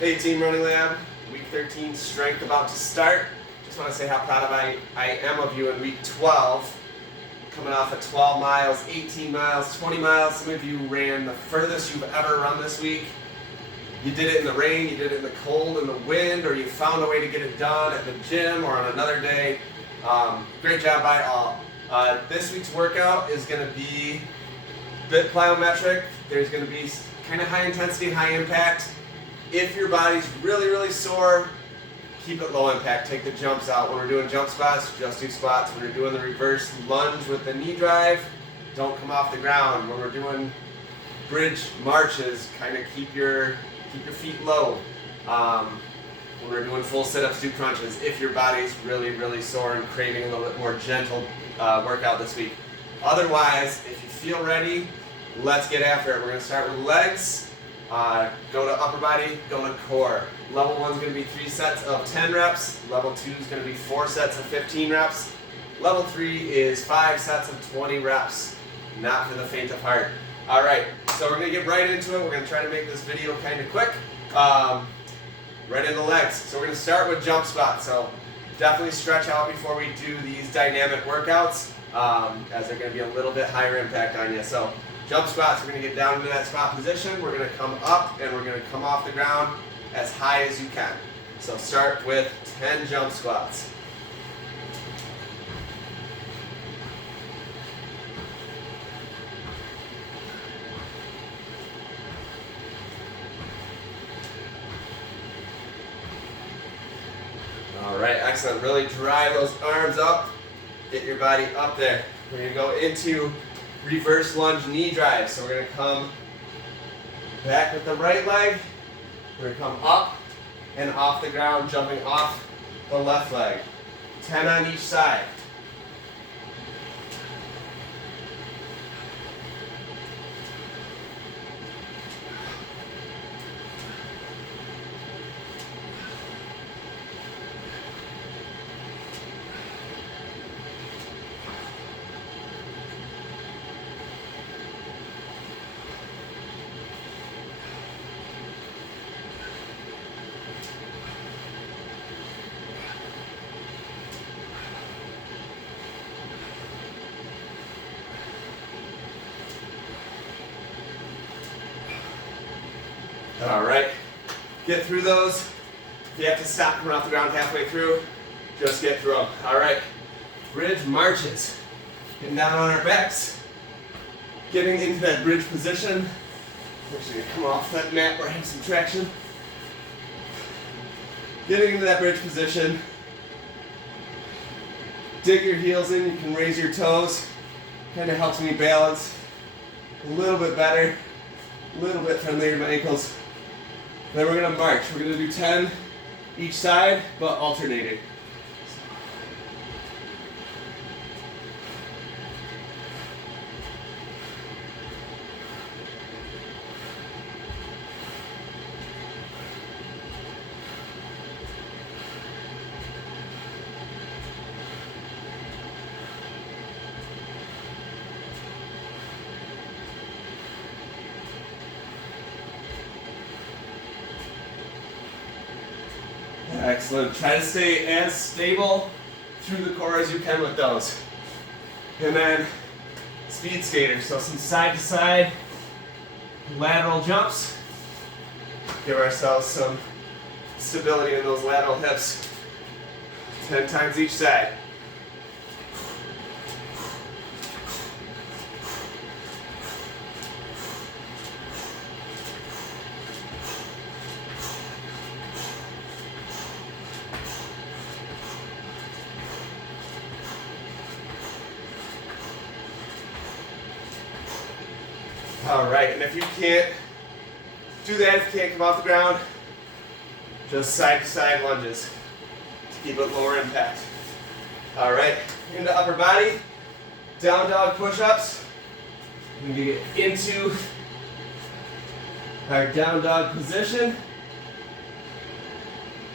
Hey Team Running Lab, week 13 strength about to start. Just want to say how proud I am of you in week 12. Coming off of 12 miles, 18 miles, 20 miles. Some of you ran the furthest you've ever run this week. You did it in the rain, you did it in the cold, in the wind, or you found a way to get it done at the gym or on another day. Great job by all. This week's workout is going to be a bit plyometric. There's going to be kind of high intensity, high impact. If your body's really, really sore, keep it low impact. Take the jumps out. When we're doing jump squats, just do squats. When we're doing the reverse lunge with the knee drive, don't come off the ground. When we're doing bridge marches, kind of keep your feet low. When we're doing full sit-ups, do crunches. If your body's really, really sore and craving a little bit more gentle workout this week. Otherwise, if you feel ready, let's get after it. We're going to start with legs. Go to upper body, go to core. Level 1 is going to be 3 sets of 10 reps. Level 2 is going to be 4 sets of 15 reps. Level 3 is 5 sets of 20 reps. Not for the faint of heart. All right, so we're going to get right into it. We're going to try to make this video kind of quick. Right into legs. So we're going to start with jump squats. So definitely stretch out before we do these dynamic workouts, as they're going to be a little bit higher impact on you. So jump squats, we're going to get down into that squat position. We're going to come up and we're going to come off the ground as high as you can. So start with 10 jump squats. All right, excellent. Really drive those arms up. Get your body up there. We're going to go into reverse lunge knee drive. So we're going to come back with the right leg. We're going to come up and off the ground, jumping off the left leg. 10 on each side. All right, get through those. If you have to stop coming off the ground halfway through, just get through them. All right, bridge marches. Getting down on our backs, getting into that bridge position. We're actually gonna come off that mat where I have some traction. Getting into that bridge position. Dig your heels in, you can raise your toes. Kind of helps me balance a little bit better, a little bit friendlier to my ankles. Then we're going to march. We're going to do 10 each side, but alternating. Excellent. Try to stay as stable through the core as you can with those. And then speed skaters. So some side to side lateral jumps. Give ourselves some stability in those lateral hips. 10 times each side. All right, and if you can't do that, if you can't come off the ground, just side to side lunges to keep it lower impact. All right, into upper body, down dog push-ups. We're going to get into our down dog position.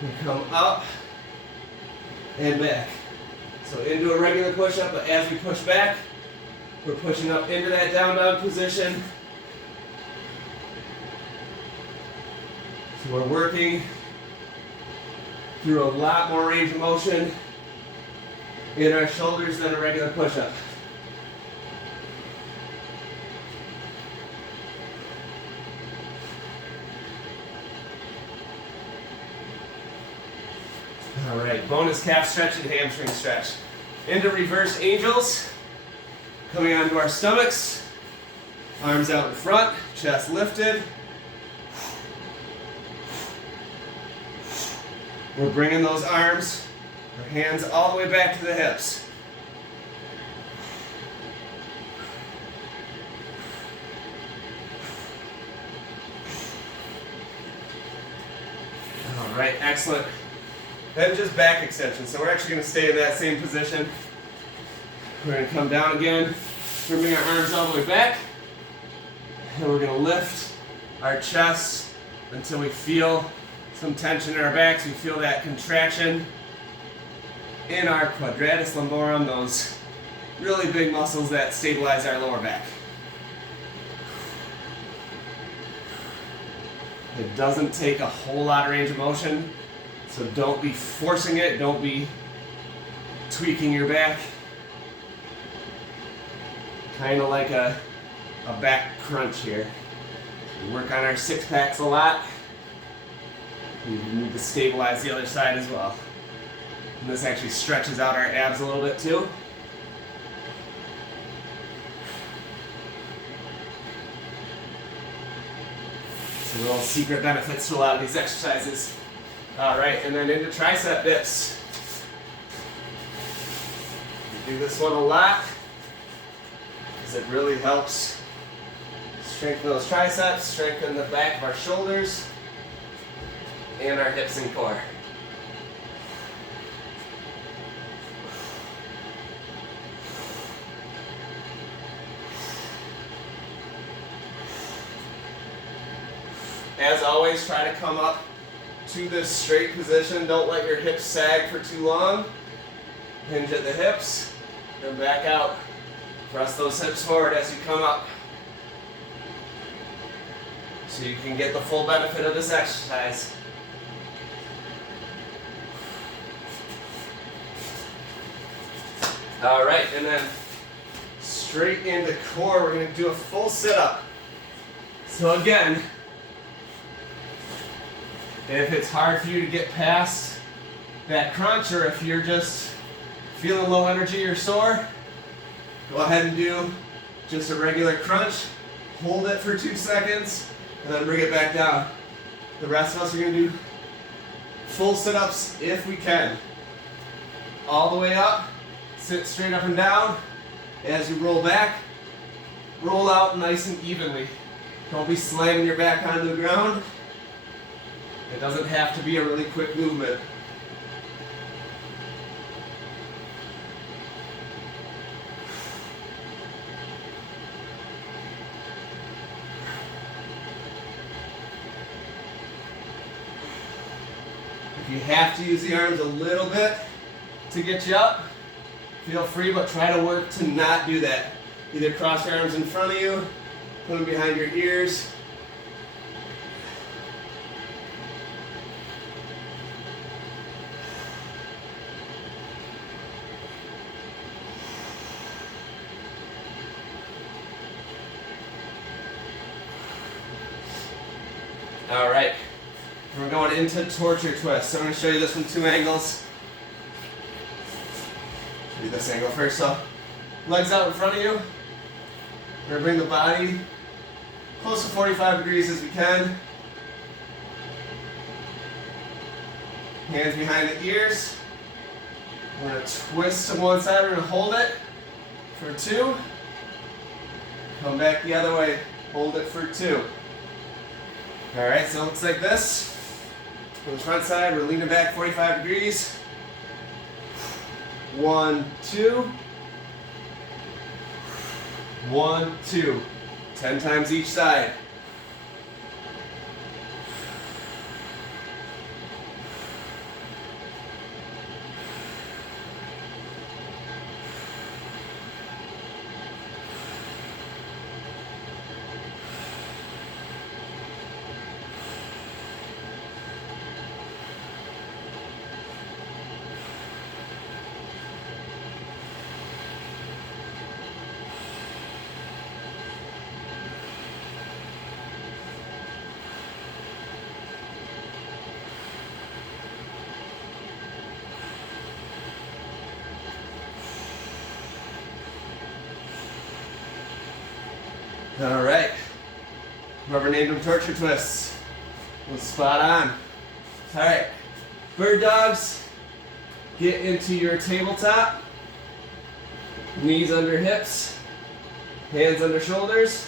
We come up and back. So into a regular push-up, but as we push back, we're pushing up into that down dog position. So we're working through a lot more range of motion in our shoulders than a regular push-up. All right, bonus calf stretch and hamstring stretch. Into reverse angels, coming onto our stomachs, arms out in front, chest lifted. We're bringing those arms, our hands all the way back to the hips. All right, excellent. Then just back extension. So we're actually going to stay in that same position. We're going to come down again. We're going to bring our arms all the way back. And we're going to lift our chest until we feel some tension in our backs. We feel that contraction in our quadratus lumborum, those really big muscles that stabilize our lower back. It doesn't take a whole lot of range of motion, so don't be forcing it, don't be tweaking your back. Kind of like a back crunch here. We work on our six packs a lot. We need to stabilize the other side as well. And this actually stretches out our abs a little bit too. So little secret benefits to a lot of these exercises. All right, and then into tricep dips. We do this one a lot because it really helps strengthen those triceps, strengthen the back of our shoulders, and our hips and core. As always, try to come up to this straight position. Don't let your hips sag for too long. Hinge at the hips, then back out. Press those hips forward as you come up, so you can get the full benefit of this exercise. All right, and then straight into core, we're going to do a full sit-up. So again, if it's hard for you to get past that crunch, or if you're just feeling low energy or sore, go ahead and do just a regular crunch. Hold it for 2 seconds, and then bring it back down. The rest of us are going to do full sit-ups if we can. All the way up. Sit straight up and down. As you roll back, roll out nice and evenly. Don't be slamming your back onto the ground. It doesn't have to be a really quick movement. If you have to use the arms a little bit to get you up, feel free, but try to work to not do that. Either cross your arms in front of you, put them behind your ears. All right, we're going into torture twist. So I'm going to show you this from 2 angles. Do this angle first. So legs out in front of you. We're going to bring the body close to 45 degrees as we can. Hands behind the ears. We're going to twist to one side. We're going to hold it for 2. Come back the other way. Hold it for 2. All right, so it looks like this. On the front side, we're leaning back 45 degrees. 1, 2. 1, 2. 10 times each side. All right. Whoever named them torture twists was spot on. All right. Bird dogs. Get into your tabletop. Knees under hips. Hands under shoulders.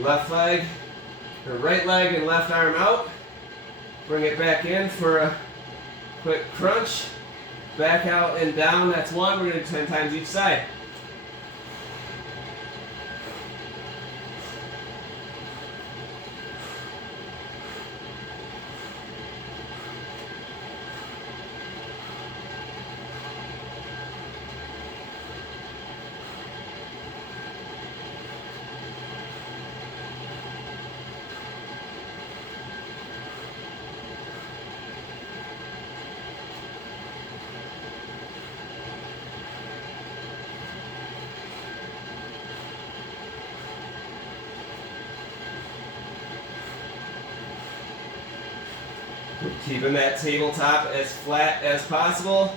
Left leg, or right leg and left arm out. Bring it back in for a quick crunch. Back out and down, that's one. We're going to do 10 times each side. Keeping that tabletop as flat as possible.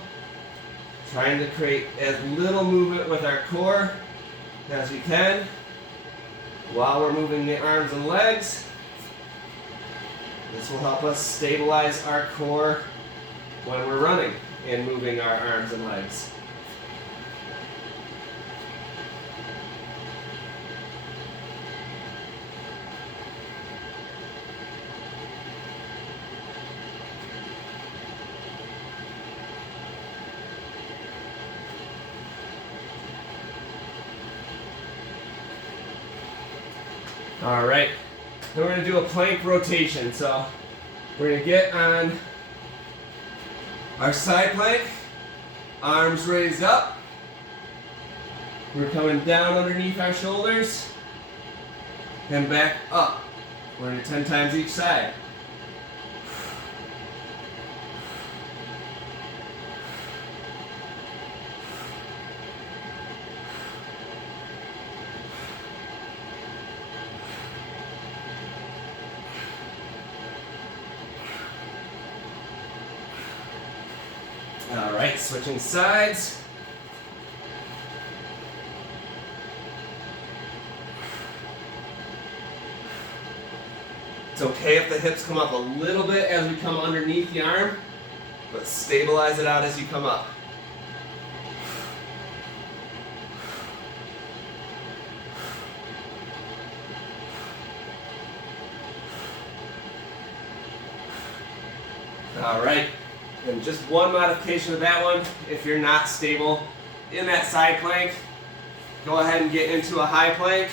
Trying to create as little movement with our core as we can while we're moving the arms and legs. This will help us stabilize our core when we're running and moving our arms and legs. All right, then we're going to do a plank rotation. So we're going to get on our side plank, arms raised up. We're coming down underneath our shoulders and back up. We're going to do 10 times each side. All right, switching sides. It's okay if the hips come up a little bit as we come underneath the arm, but stabilize it out as you come up. All right. And just one modification of that one, if you're not stable in that side plank, go ahead and get into a high plank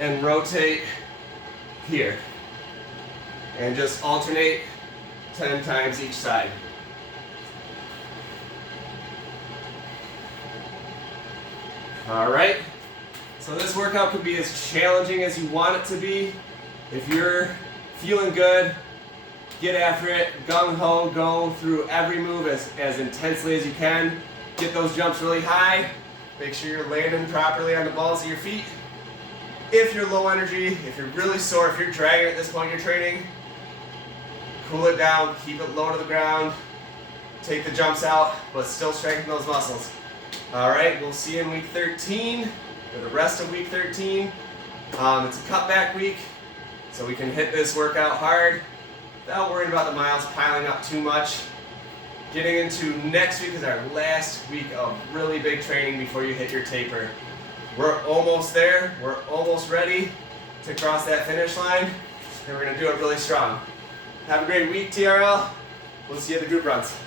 and rotate here. And just alternate 10 times each side. All right, so this workout could be as challenging as you want it to be. If you're feeling good, get after it, gung-ho, go through every move as intensely as you can. Get those jumps really high. Make sure you're landing properly on the balls of your feet. If you're low energy, if you're really sore, if you're dragging at this point in your training, cool it down, keep it low to the ground, take the jumps out, but still strengthen those muscles. All right, we'll see you in week 13, or the rest of week 13. It's a cutback week, so we can hit this workout hard without worrying about the miles piling up too much. Getting into next week is our last week of really big training before you hit your taper. We're almost there. We're almost ready to cross that finish line, and we're going to do it really strong. Have a great week, TRL. We'll see you at the group runs.